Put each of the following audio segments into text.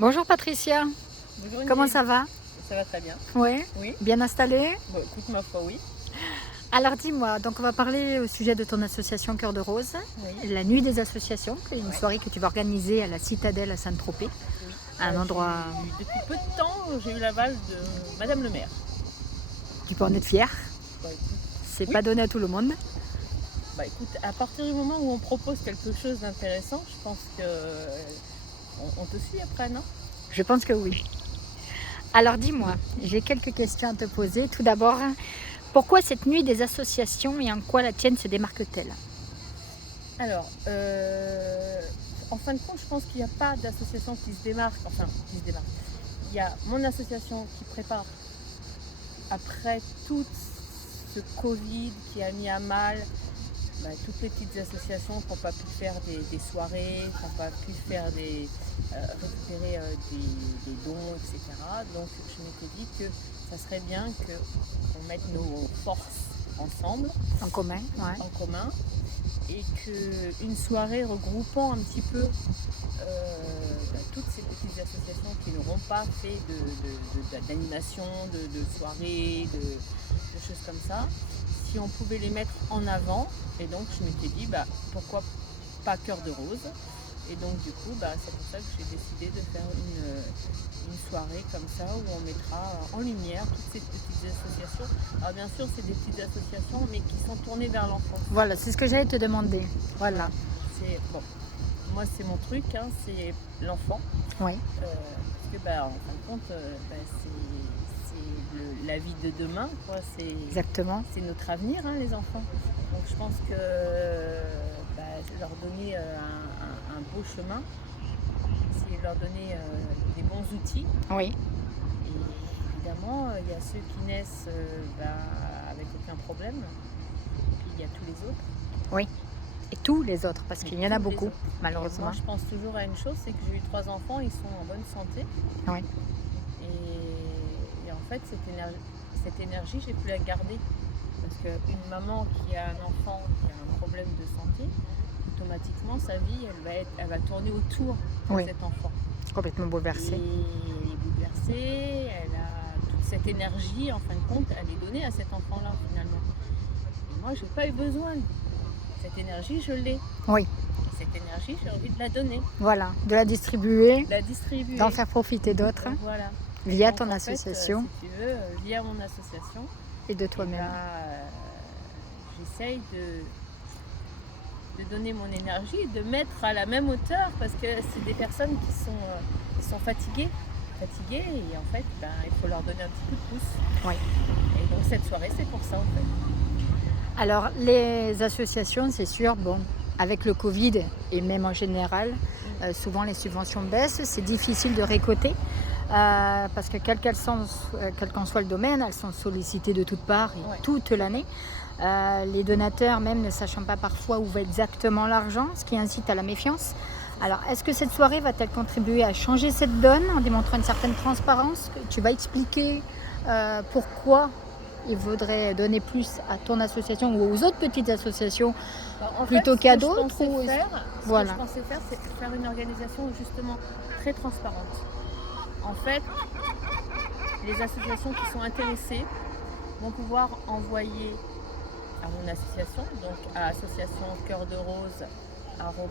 Bonjour Patricia, Bonjour comment Ingrid, ça va? ça va très bien. Ouais, Oui, bien installée? bon, écoute ma foi, oui. Alors dis-moi, donc on va parler au sujet de ton association Cœur de Rose, Oui, la nuit des associations, qui est une ouais, soirée que tu vas organiser à la Citadelle à Saint-Tropez, oui. un endroit, Depuis peu de temps, j'ai eu l'aval de Madame le maire. tu peux en être fier, Bah écoute, c'est oui, pas donné à tout le monde. bah écoute, à partir du moment où on propose quelque chose d'intéressant, je pense que on te suit après, non? Je pense que oui. Alors dis-moi, j'ai quelques questions à te poser. Tout d'abord, pourquoi cette nuit des associations et en quoi la tienne se démarque-t-elle? Alors, en fin de compte, je pense qu'il n'y a pas d'association qui se démarque, enfin, qui se démarque. Il y a mon association qui prépare après tout ce Covid qui a mis à mal toutes les petites associations qui n'ont pas pu faire des soirées, qui n'ont pas pu faire récupérer des dons, etc. Donc je m'étais dit que ça serait bien qu'on mette nos forces ensemble, En commun, ouais. en commun, et qu'une soirée regroupant un petit peu toutes ces petites associations qui n'auront pas fait d'animation, de soirées, de choses comme ça, si on pouvait les mettre en avant. Et donc je m'étais dit, pourquoi pas Cœur de Rose. Et donc du coup, c'est pour ça que j'ai décidé de faire une soirée comme ça où on mettra en lumière toutes ces petites associations. Alors bien sûr, c'est des petites associations, mais qui sont tournées vers l'enfance. Voilà, c'est ce que j'allais te demander. Voilà. C'est bon. Moi, c'est mon truc, hein, c'est l'enfant. Oui, Parce que, en fin de compte, c'est la vie de demain, quoi. exactement. C'est notre avenir, hein, les enfants. Donc, je pense que leur donner un beau chemin, c'est leur donner des bons outils. Oui, Et évidemment, il y a ceux qui naissent avec aucun problème, et puis il y a tous les autres. oui. Et tous les autres, parce qu'il y en a Tous les beaucoup, autres. malheureusement. Moi, je pense toujours à une chose, c'est que j'ai eu 3 enfants, ils sont en bonne santé. Oui. Et en fait, cette énergie, j'ai pu la garder. Parce qu'une maman qui a un enfant qui a un problème de santé, automatiquement, sa vie, elle va tourner autour de Oui. cet enfant. Complètement Et bouleversée. elle est bouleversée, elle a toute cette énergie, en fin de compte, elle est donnée à cet enfant-là, finalement. Et moi, je n'ai pas eu besoin. Cette énergie, je l'ai. Oui, Et cette énergie, j'ai envie de la donner, voilà, de la distribuer, de la distribuer. d'en faire profiter d'autres Voilà. via Donc, ton en fait, association si tu veux, via mon association, et de eh toi-même. j'essaye de donner mon énergie et de mettre à la même hauteur parce que c'est des personnes qui sont fatiguées et en fait, il faut leur donner un petit coup de pouce. Oui. Et donc cette soirée, c'est pour ça en fait. Alors, les associations, c'est sûr, bon, avec le Covid et même en général, souvent les subventions baissent, c'est difficile de récolter. Parce que quel qu'en soit le domaine, elles sont sollicitées de toutes parts et Ouais. toute l'année. Les donateurs même ne sachant pas parfois où va exactement l'argent, ce qui incite à la méfiance. Alors, est-ce que cette soirée va-t-elle contribuer à changer cette donne en démontrant une certaine transparence? Tu vas expliquer pourquoi il faudrait donner plus à ton association ou aux autres petites associations plutôt qu'à d'autres? Ce que je Voilà. pensais faire, c'est faire une organisation justement très transparente. En fait, les associations qui sont intéressées vont pouvoir envoyer à mon association, donc à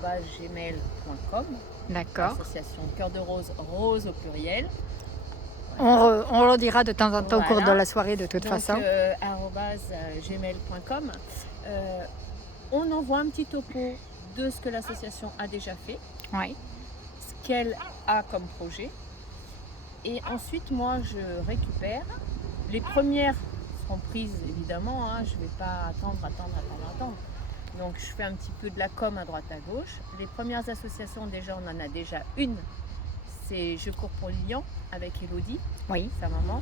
associationcoeurdrose@gmail.com. D'accord. Association Cœur de Rose, rose au pluriel. On le dira de temps en temps au cours de Voilà. la soirée de toute Donc, façon. @gmail.com. On envoie un petit topo de ce que l'association a déjà fait, Oui. ce qu'elle a comme projet. Et ensuite, moi, je récupère. Les premières seront prises, évidemment. Je ne vais pas attendre. Donc, je fais un petit peu de la com à droite à gauche. Les premières associations, déjà, on en a déjà une. C'est Je cours pour Lilian avec Elodie, Oui. sa maman.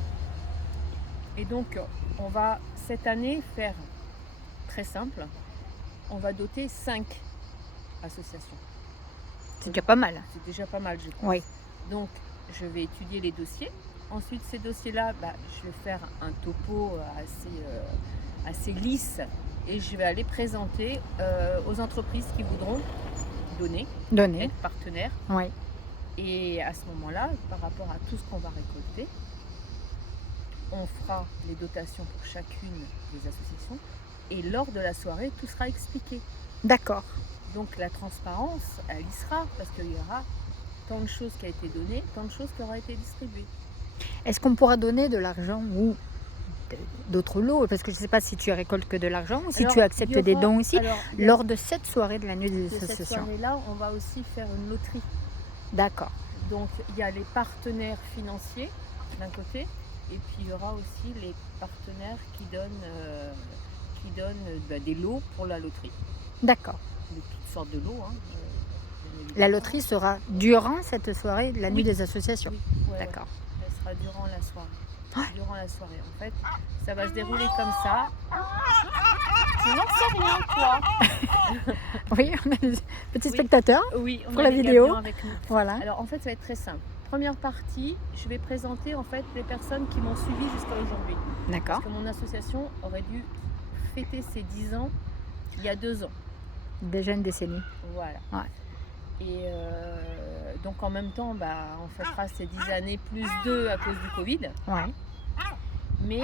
Et donc, on va cette année faire très simple. On va doter 5 associations. C'est déjà pas mal. C'est déjà pas mal, je pense. Oui. Donc, je vais étudier les dossiers. Ensuite, ces dossiers-là, je vais faire un topo assez lisse et je vais aller présenter aux entreprises qui voudront donner, Donner. être partenaires. Oui. Et à ce moment-là, par rapport à tout ce qu'on va récolter, on fera les dotations pour chacune des associations et lors de la soirée, tout sera expliqué. D'accord. Donc la transparence, elle y sera parce qu'il y aura tant de choses qui a été données, tant de choses qui auront été distribuées. Est-ce qu'on pourra donner de l'argent ou d'autres lots? Parce que je ne sais pas si tu récoltes que de l'argent ou si Alors, tu acceptes il y des aura- dons aussi. alors, il y a- Lors de cette soirée de la nuit des de cette associations. soirée-là, on va aussi faire une loterie. D'accord. Donc il y a les partenaires financiers d'un côté, et puis il y aura aussi les partenaires qui donnent des lots pour la loterie. D'accord. De toutes sortes de lots. Hein, bien La évidemment. loterie sera durant cette soirée de la nuit Oui. des associations. Oui, ouais, D'accord. ouais. Elle sera durant la soirée. Ouais. Durant la soirée, en fait, ça va se dérouler comme ça. Tu n'en sais rien, toi. Oui, on a des petits Oui. spectateurs. Oui, on Pour a la les vidéo. gagnants avec nous. Voilà. Alors en fait, ça va être très simple. Première partie, je vais présenter en fait les personnes qui m'ont suivi jusqu'à aujourd'hui. D'accord. Parce que mon association aurait dû fêter ses 10 ans il y a 2 ans. Déjà une décennie. Voilà. Ouais. Et donc en même temps, on fêtera ces 10 années plus 2 à cause du Covid. Ouais. Mais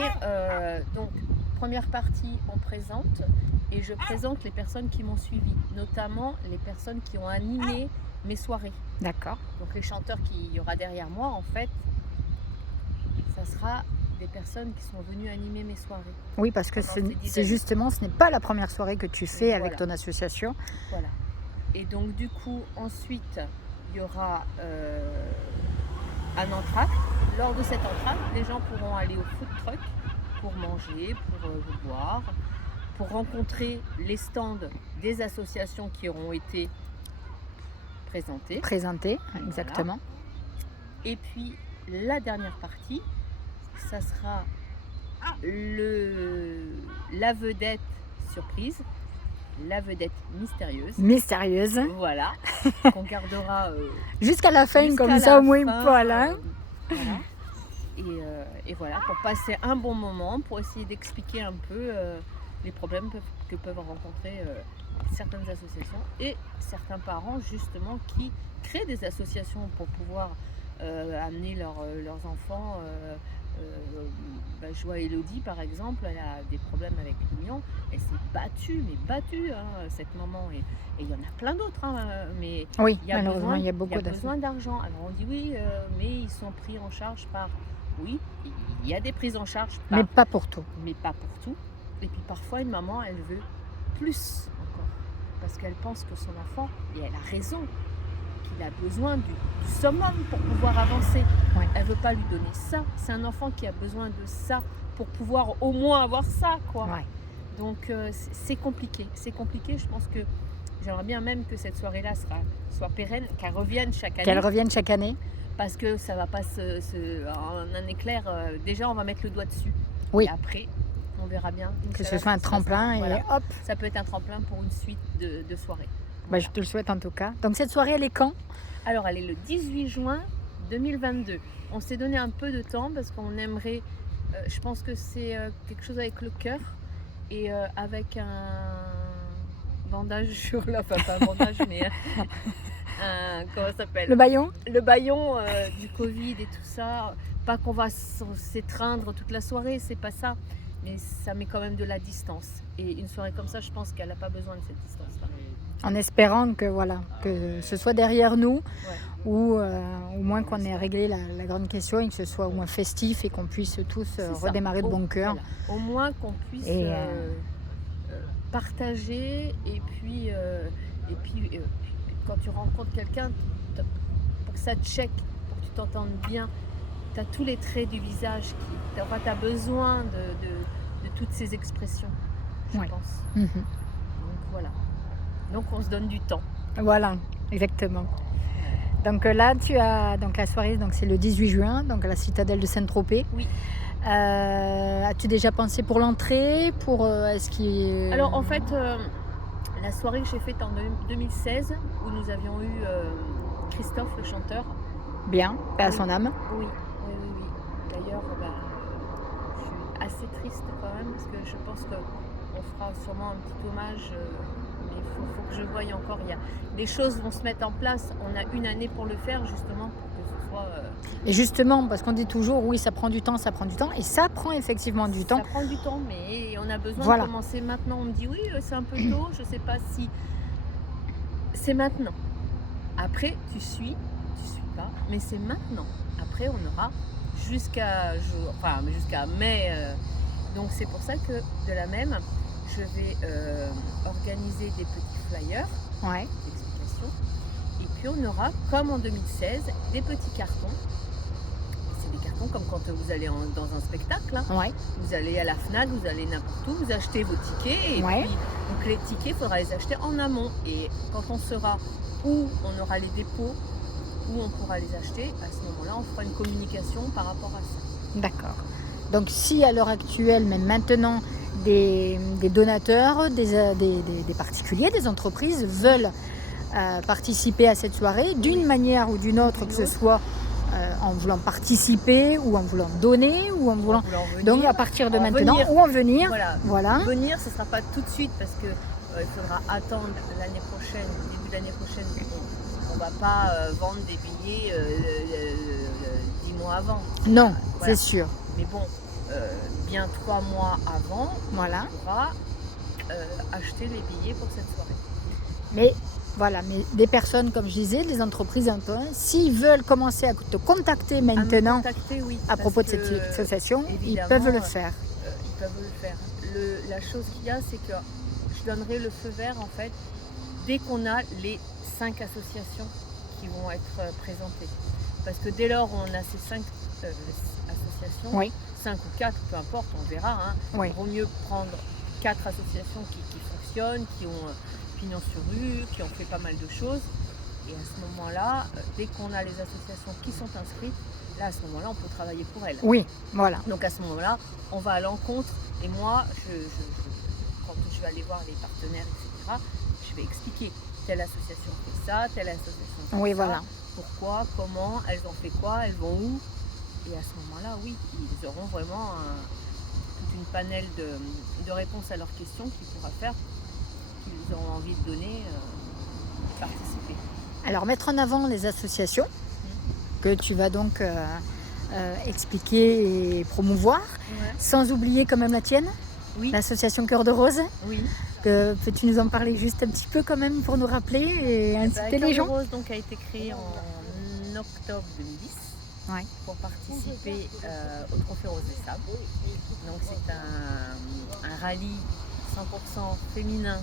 donc, première partie, on présente et je présente les personnes qui m'ont suivi, notamment les personnes qui ont animé mes soirées. D'accord. Donc les chanteurs qu'il y aura derrière moi, en fait, ça sera des personnes qui sont venues animer mes soirées. Oui, parce que Pendant ces 10 c'est années. justement, ce n'est pas la première soirée que tu fais avec Voilà. ton association. Voilà. Et donc du coup, ensuite, il y aura un entracte. Lors de cet entracte, les gens pourront aller au food truck pour manger, pour boire, pour rencontrer les stands des associations qui auront été présentées. Présenté, exactement. Et puis la dernière partie, ça sera la vedette surprise, la vedette mystérieuse. Mystérieuse. Voilà, qu'on gardera Jusqu'à la fin, jusqu'à comme ça la au moins, fin, voilà. voilà. Et voilà, pour passer un bon moment, pour essayer d'expliquer un peu les problèmes que peuvent rencontrer certaines associations et certains parents justement qui créent des associations pour pouvoir amener leurs enfants. Je vois Elodie par exemple, elle a des problèmes avec l'union, elle s'est battue, cette maman, et il y en a plein d'autres, mais Oui, il y a malheureusement, il y a besoin beaucoup d'associations. d'argent. Alors on dit oui, mais ils sont pris en charge par... Oui, il y a des prises en charge par... Mais pas pour tout. mais pas pour tout. Et puis parfois une maman, elle veut plus encore, parce qu'elle pense que son enfant, et elle a raison, qu'il a besoin du summum pour pouvoir avancer. Ouais. Elle veut pas lui donner ça. C'est un enfant qui a besoin de ça pour pouvoir au moins avoir ça, quoi. Ouais. Donc c'est compliqué. C'est compliqué. Je pense que j'aimerais bien même que cette soirée-là soit pérenne, qu'elle revienne chaque année. Qu'elle revienne chaque année. Parce que ça va pas en un éclair. Déjà, on va mettre le doigt dessus. Oui. Et après, on verra bien. Que ce soit un tremplin et Voilà. hop. Ça peut être un tremplin pour une suite de soirées. Bah, je te le souhaite en tout cas. Donc cette soirée, elle est quand? Alors, elle est le 18 juin 2022. On s'est donné un peu de temps parce qu'on aimerait, je pense que c'est quelque chose avec le cœur et avec un bandage sur la... Enfin, pas un bandage, mais comment ça s'appelle? Le baillon? Le baillon du Covid et tout ça. Pas qu'on va s'étreindre toute la soirée, c'est pas ça. Mais ça met quand même de la distance. Et une soirée comme ça, je pense qu'elle n'a pas besoin de cette distance-là. En espérant que, voilà, que ce soit derrière nous, Ouais. ou au moins qu'on ait réglé la grande question et que ce soit au moins festif et qu'on puisse tous C'est ça. redémarrer de bon cœur. Voilà. Au moins qu'on puisse Et, partager et puis quand tu rencontres quelqu'un, pour que ça te check, pour que tu t'entendes bien, tu as tous les traits du visage tu as besoin de toutes ces expressions, je Ouais. pense. Mhm. Donc voilà. Donc on se donne du temps. Voilà, exactement. Donc là, tu as donc la soirée, donc c'est le 18 juin, donc à la citadelle de Saint-Tropez. Oui. As-tu déjà pensé pour l'entrée, pour est-ce qu'il... Alors en fait, la soirée que j'ai faite en 2016, où nous avions eu Christophe le chanteur. Bien, paix à son âme. Oui. D'ailleurs, je suis assez triste quand même, parce que je pense qu'on fera sûrement un petit hommage, mais faut que je voie encore. Des choses vont se mettre en place. On a une année pour le faire justement pour que ce soit. Et justement, parce qu'on dit toujours, oui, ça prend du temps, et ça prend effectivement du temps. Ça prend du temps, mais on a besoin Voilà. de commencer maintenant. On me dit oui, c'est un peu tôt, je sais pas si. C'est maintenant. Après, tu suis pas, mais c'est maintenant. Après, on aura jusqu'à mai. Donc c'est pour ça que de la même, je vais organiser des petits flyers Ouais. d'explication. Et puis on aura, comme en 2016, des petits cartons. Et c'est des cartons comme quand vous allez dans un spectacle. Hein. Ouais. Vous allez à la FNAC, vous allez n'importe où, vous achetez vos tickets. Et Ouais. puis, donc les tickets, il faudra les acheter en amont. Et quand on sera où on aura les dépôts, où on pourra les acheter, à ce moment-là, on fera une communication par rapport à ça. D'accord. Donc si à l'heure actuelle, même maintenant, des donateurs, des particuliers, des entreprises veulent participer à cette soirée d'une manière ou d'une autre, que ce soit en voulant participer ou en voulant donner ou en voulant... Donc à partir de maintenant, ou en venir, voilà. Venir, ce ne sera pas tout de suite parce que il faudra attendre l'année prochaine, début de l'année prochaine. On ne va pas vendre des billets 10 mois avant. Non, Voilà. c'est sûr. Mais bon, bien 3 mois avant, Voilà. on pourra acheter les billets pour cette soirée. Mais voilà, mais des personnes, comme je disais, des entreprises un peu, s'ils veulent commencer à te contacter maintenant Oui, à propos de cette association, ils peuvent le faire. Ils peuvent le faire. La chose qu'il y a, c'est que je donnerai le feu vert en fait dès qu'on a les 5 associations qui vont être présentées. Parce que dès lors où on a ces 5 associations, Oui. 5 ou 4, peu importe, on verra. Hein, Oui. il vaut mieux prendre 4 associations qui fonctionnent, qui ont pignon sur rue, qui ont fait pas mal de choses. Et à ce moment-là, dès qu'on a les associations qui sont inscrites, là à ce moment-là, on peut travailler pour elles. Oui, voilà. Donc à ce moment-là, on va à l'encontre. Et moi, quand je vais aller voir les partenaires, etc., je vais expliquer telle association fait ça, telle association fait Oui, ça, voilà. pourquoi, comment, elles ont fait quoi, elles vont où. Et à ce moment-là, oui, ils auront vraiment toute une panel de réponses à leurs questions qu'ils pourra faire, qu'ils auront envie de donner, participer. Alors mettre en avant les associations que tu vas donc expliquer et promouvoir, sans oublier quand même la tienne, Oui. l'association Cœur de Rose. Oui. Peux-tu nous en parler juste un petit peu quand même pour nous rappeler et inciter les gens? Cœur de Rose donc, a été créé en octobre 2010 pour participer au Trophée Rose des Sables. Donc c'est un rallye 100% féminin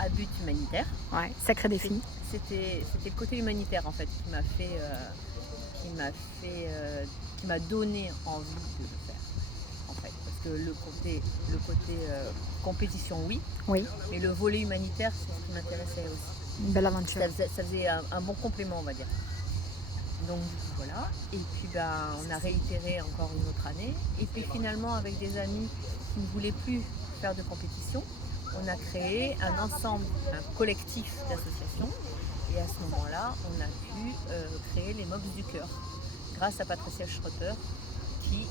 à but humanitaire. Ouais, sacré défi. C'était le côté humanitaire en fait qui m'a donné envie de le faire en fait, parce que le côté compétition oui, mais le volet humanitaire c'est ce qui m'intéressait aussi. Une belle aventure. Ça faisait un bon complément on va dire. Donc du coup voilà, et puis on a réitéré encore une autre année, et puis finalement avec des amis qui ne voulaient plus faire de compétition, on a créé un collectif d'associations, et à ce moment-là, on a pu créer les Mobs du Cœur, grâce à Patricia Schroeter, qui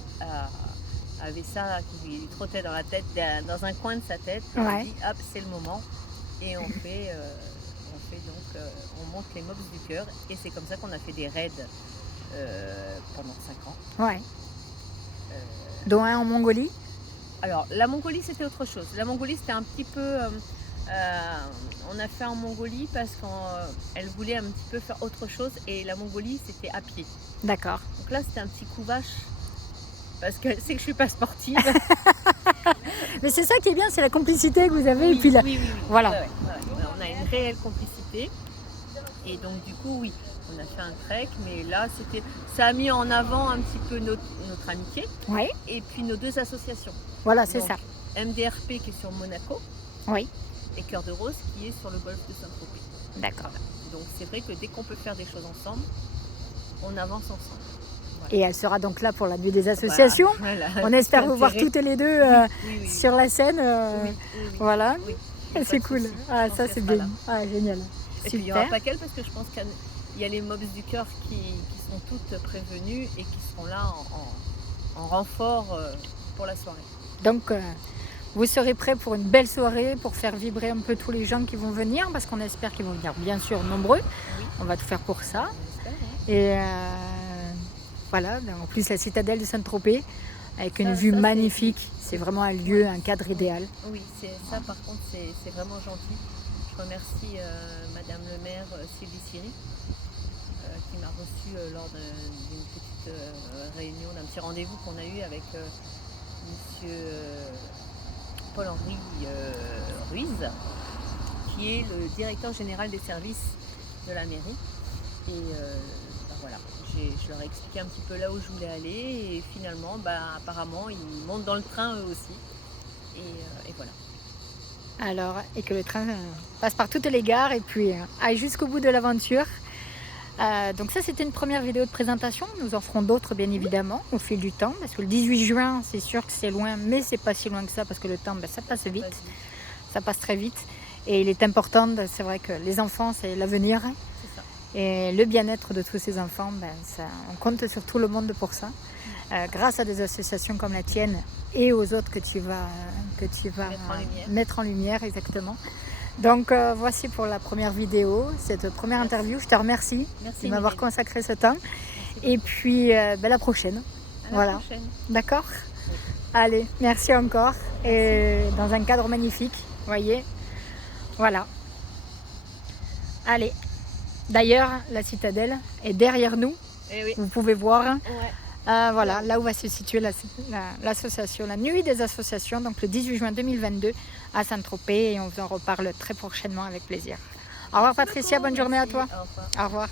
avait ça, qui lui trottait dans la tête, dans un coin de sa tête, et on a dit, hop, c'est le moment, et on monte les Mobs du Cœur, et c'est comme ça qu'on a fait des raids pendant 5 ans. Ouais. Dont un en Mongolie. Alors, la Mongolie, c'était autre chose. La Mongolie, c'était un petit peu... on a fait en Mongolie parce qu'elle voulait un petit peu faire autre chose. Et la Mongolie, c'était à pied. D'accord. Donc là, c'était un petit coup vache. Parce qu'elle sait que je ne suis pas sportive. Mais c'est ça qui est bien, c'est la complicité que vous avez. Oui, et puis oui. Voilà. Ouais. On a une réelle complicité. Et donc, du coup, oui, on a fait un trek. Mais là, ça a mis en avant un petit peu notre amitié. Oui. Et puis nos 2 associations. Voilà, c'est donc, ça. MDRP qui est sur Monaco. Oui. Et Cœur de Rose qui est sur le golfe de Saint-Tropez. D'accord. Voilà. Donc c'est vrai que dès qu'on peut faire des choses ensemble, on avance ensemble. Voilà. Et elle sera donc là pour la nuit des associations. Voilà. On espère vous voir toutes les deux oui. sur la scène. Oui. Voilà. Oui. C'est cool. Souci. Ah, ça c'est bien. Là. Ah, génial. Et puis il n'y aura pas qu'elle parce que je pense qu'il y a les Mobs du Cœur qui sont toutes prévenues et qui seront là en renfort pour la soirée. Donc vous serez prêts pour une belle soirée, pour faire vibrer un peu tous les gens qui vont venir, parce qu'on espère qu'ils vont venir bien sûr nombreux. Oui. On va tout faire pour ça. On espère, hein. Et voilà, en plus la citadelle de Saint-Tropez, avec une Ça, vue c'est- magnifique. C'est vraiment un lieu, un cadre idéal. Oui, ça par contre, c'est vraiment gentil. Je remercie Madame le maire Sylvie Siri qui m'a reçu lors d'une petite réunion, d'un petit rendez-vous qu'on a eu avec Monsieur Paul-Henri Ruiz, qui est le directeur général des services de la mairie. Et ben voilà, je leur ai expliqué un petit peu là où je voulais aller et finalement, apparemment, ils montent dans le train eux aussi. Et voilà. Alors, et que le train passe par toutes les gares et puis aille jusqu'au bout de l'aventure. Donc ça, c'était une première vidéo de présentation. Nous en ferons d'autres, bien évidemment, au fil du temps. Parce que le 18 juin, c'est sûr que c'est loin, mais c'est pas si loin que ça parce que le temps, ça passe vite. Vas-y. Ça passe très vite. Et il est important, c'est vrai que les enfants, c'est l'avenir. C'est ça. Et le bien-être de tous ces enfants, on compte sur tout le monde pour ça. Grâce à des associations comme la tienne et aux autres que tu vas mettre en lumière, exactement. Donc voici pour la première vidéo, cette première interview. Je te remercie Merci de m'avoir Mylène. consacré ce temps. Merci Et puis la prochaine. À la Voilà. prochaine. D'accord ? Allez, merci encore. Et dans un cadre magnifique, vous voyez. Voilà. Allez. D'ailleurs, la citadelle est derrière nous. Eh oui. Vous pouvez voir. Ouais. Voilà, là où va se situer l'association, la nuit des associations, donc le 18 juin 2022 à Saint-Tropez. Et on vous en reparle très prochainement avec plaisir. Au revoir Patricia, bonne journée à Merci. toi. Au revoir. Au revoir.